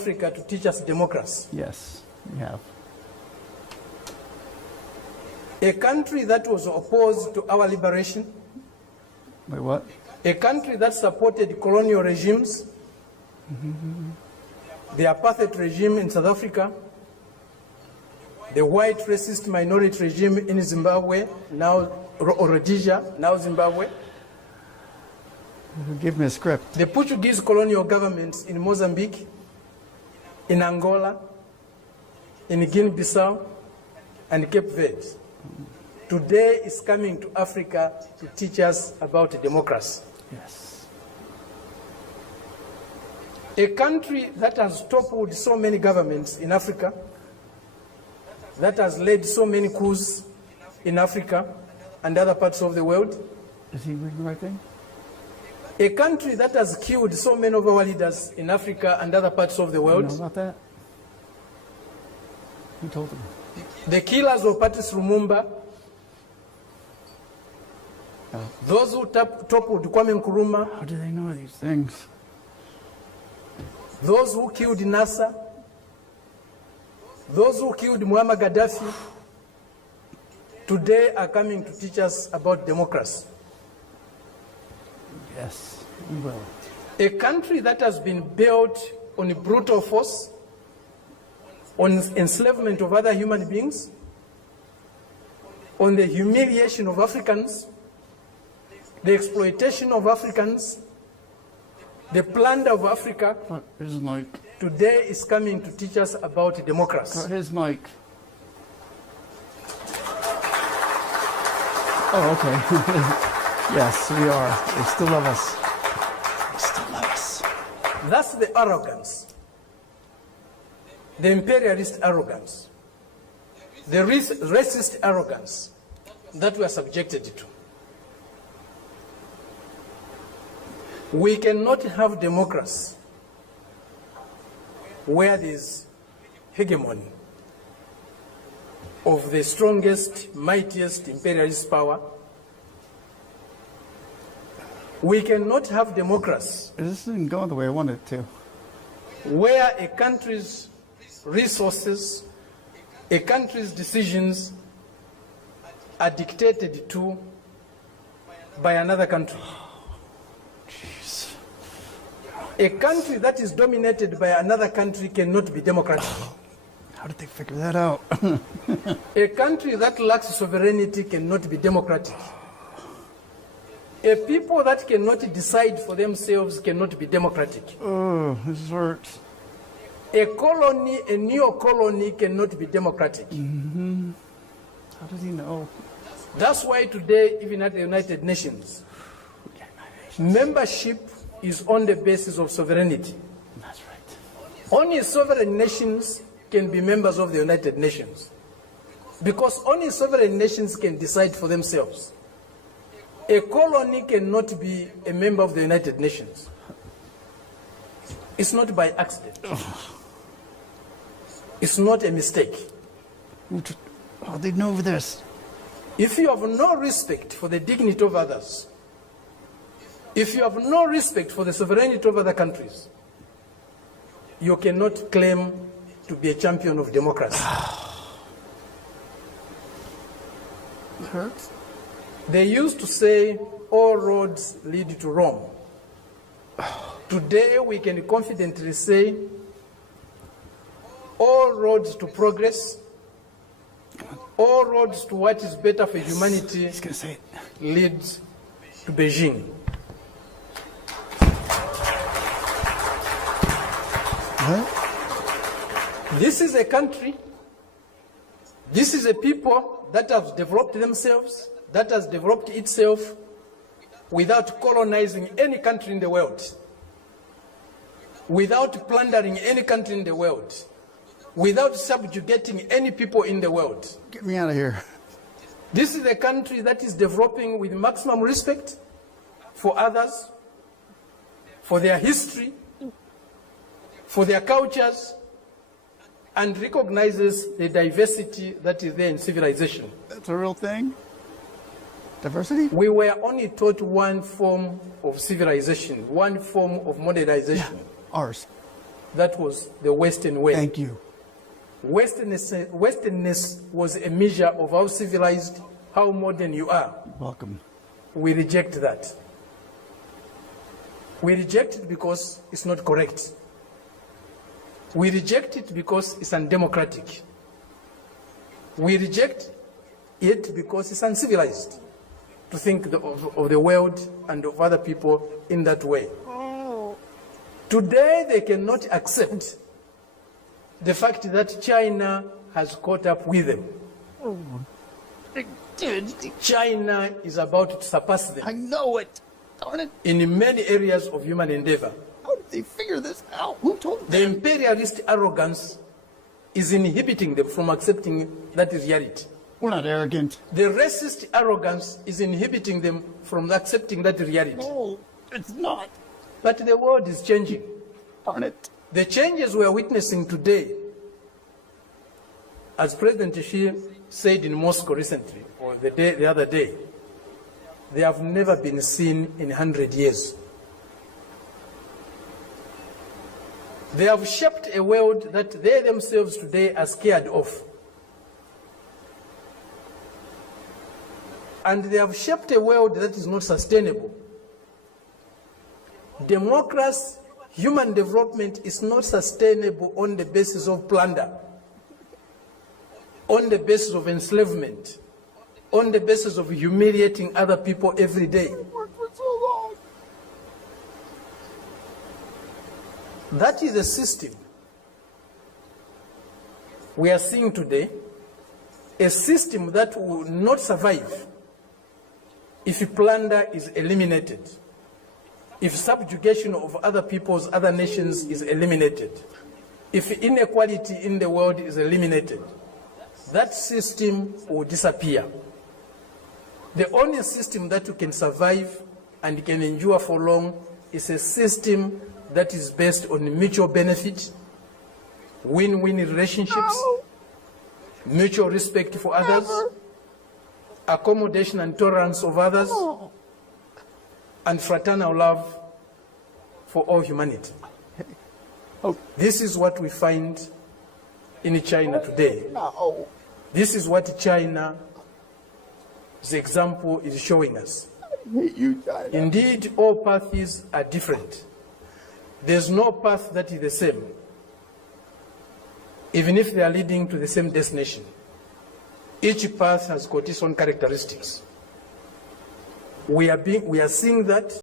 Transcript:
Africa to teach us democracy. Yes, we have. A country that was opposed to our liberation. Wait, what? A country that supported colonial regimes. The apartheid regime in South Africa. The white racist minority regime in Zimbabwe, now Rhodesia, now Zimbabwe. Give me a script. The Portuguese colonial governments in Mozambique, in Angola, in Guinea-Bissau, and Cape Verde. Today is coming to Africa to teach us about democracy. Yes. A country that has toppled so many governments in Africa, that has led so many coups in Africa and other parts of the world. Is he reading the right thing? A country that has killed so many of our leaders in Africa and other parts of the world. You know about that? Who told him? The killers of Patrice Lumumba. Oh. Those who toppled Kwame Nkrumah. How do they know these things? Those who killed Nasser. Those who killed Muammar Gaddafi. Today are coming to teach us about democracy. Yes, we will. A country that has been built on brutal force, on enslavement of other human beings, on the humiliation of Africans, the exploitation of Africans, the plunder of Africa. His mic. Today is coming to teach us about democracy. His mic. Oh, okay. Yes, we are. They still love us. They still love us. That's the arrogance, the imperialist arrogance, the racist arrogance that we are subjected to. We cannot have democracy where there is hegemony of the strongest, mightiest imperialist power. We cannot have democracy. This didn't go the way I wanted it to. Where a country's resources, a country's decisions are dictated to by another country. Jeez. A country that is dominated by another country cannot be democratic. How did they figure that out? A country that lacks sovereignty cannot be democratic. A people that cannot decide for themselves cannot be democratic. Oh, this hurts. A colony, a neo-colony cannot be democratic. Mm-hmm. How does he know? That's why today, even at the United Nations, membership is on the basis of sovereignty. That's right. Only sovereign nations can be members of the United Nations, because only sovereign nations can decide for themselves. A colony cannot be a member of the United Nations. It's not by accident. It's not a mistake. How they know this? If you have no respect for the dignity of others, if you have no respect for the sovereignty of other countries, you cannot claim to be a champion of democracy. It hurts. They used to say, all roads lead to Rome. Today, we can confidently say, all roads to progress, all roads to what is better for humanity He's gonna say it. leads to Beijing. What? This is a country, this is a people that have developed themselves, that has developed itself without colonizing any country in the world, without plundering any country in the world, without subjugating any people in the world. Get me out of here. This is a country that is developing with maximum respect for others, for their history, for their cultures, and recognizes the diversity that is there in civilization. That's a real thing? Diversity? We were only taught one form of civilization, one form of modernization. Yeah, ours. That was the Western way. Thank you. Westernness was a measure of how civilized, how modern you are. Welcome. We reject that. We reject it because it's not correct. We reject it because it's undemocratic. We reject it because it's uncivilized to think of the world and of other people in that way. Today, they cannot accept the fact that China has caught up with them. China is about to surpass them. I know it. Darn it. In many areas of human endeavor. How did they figure this out? Who told them? The imperialist arrogance is inhibiting them from accepting that reality. We're not arrogant. The racist arrogance is inhibiting them from accepting that reality. No, it's not. But the world is changing. Darn it. The changes we are witnessing today, as President Xi said in Moscow recently, or the other day, they have never been seen in 100 years. They have shaped a world that they themselves today are scared of. And they have shaped a world that is not sustainable. Democracy, human development is not sustainable on the basis of plunder, on the basis of enslavement, on the basis of humiliating other people every day. Worked for so long. That is a system we are seeing today, a system that will not survive if plunder is eliminated, if subjugation of other peoples, other nations is eliminated, if inequality in the world is eliminated. That system will disappear. The only system that can survive and can endure for long is a system that is based on mutual benefit, win-win relationships, mutual respect for others, accommodation and tolerance of others, and fraternal love for all humanity. This is what we find in China today. This is what China's example is showing us. Indeed, all paths are different. There's no path that is the same, even if they are leading to the same destination. Each path has got its own characteristics. We are seeing that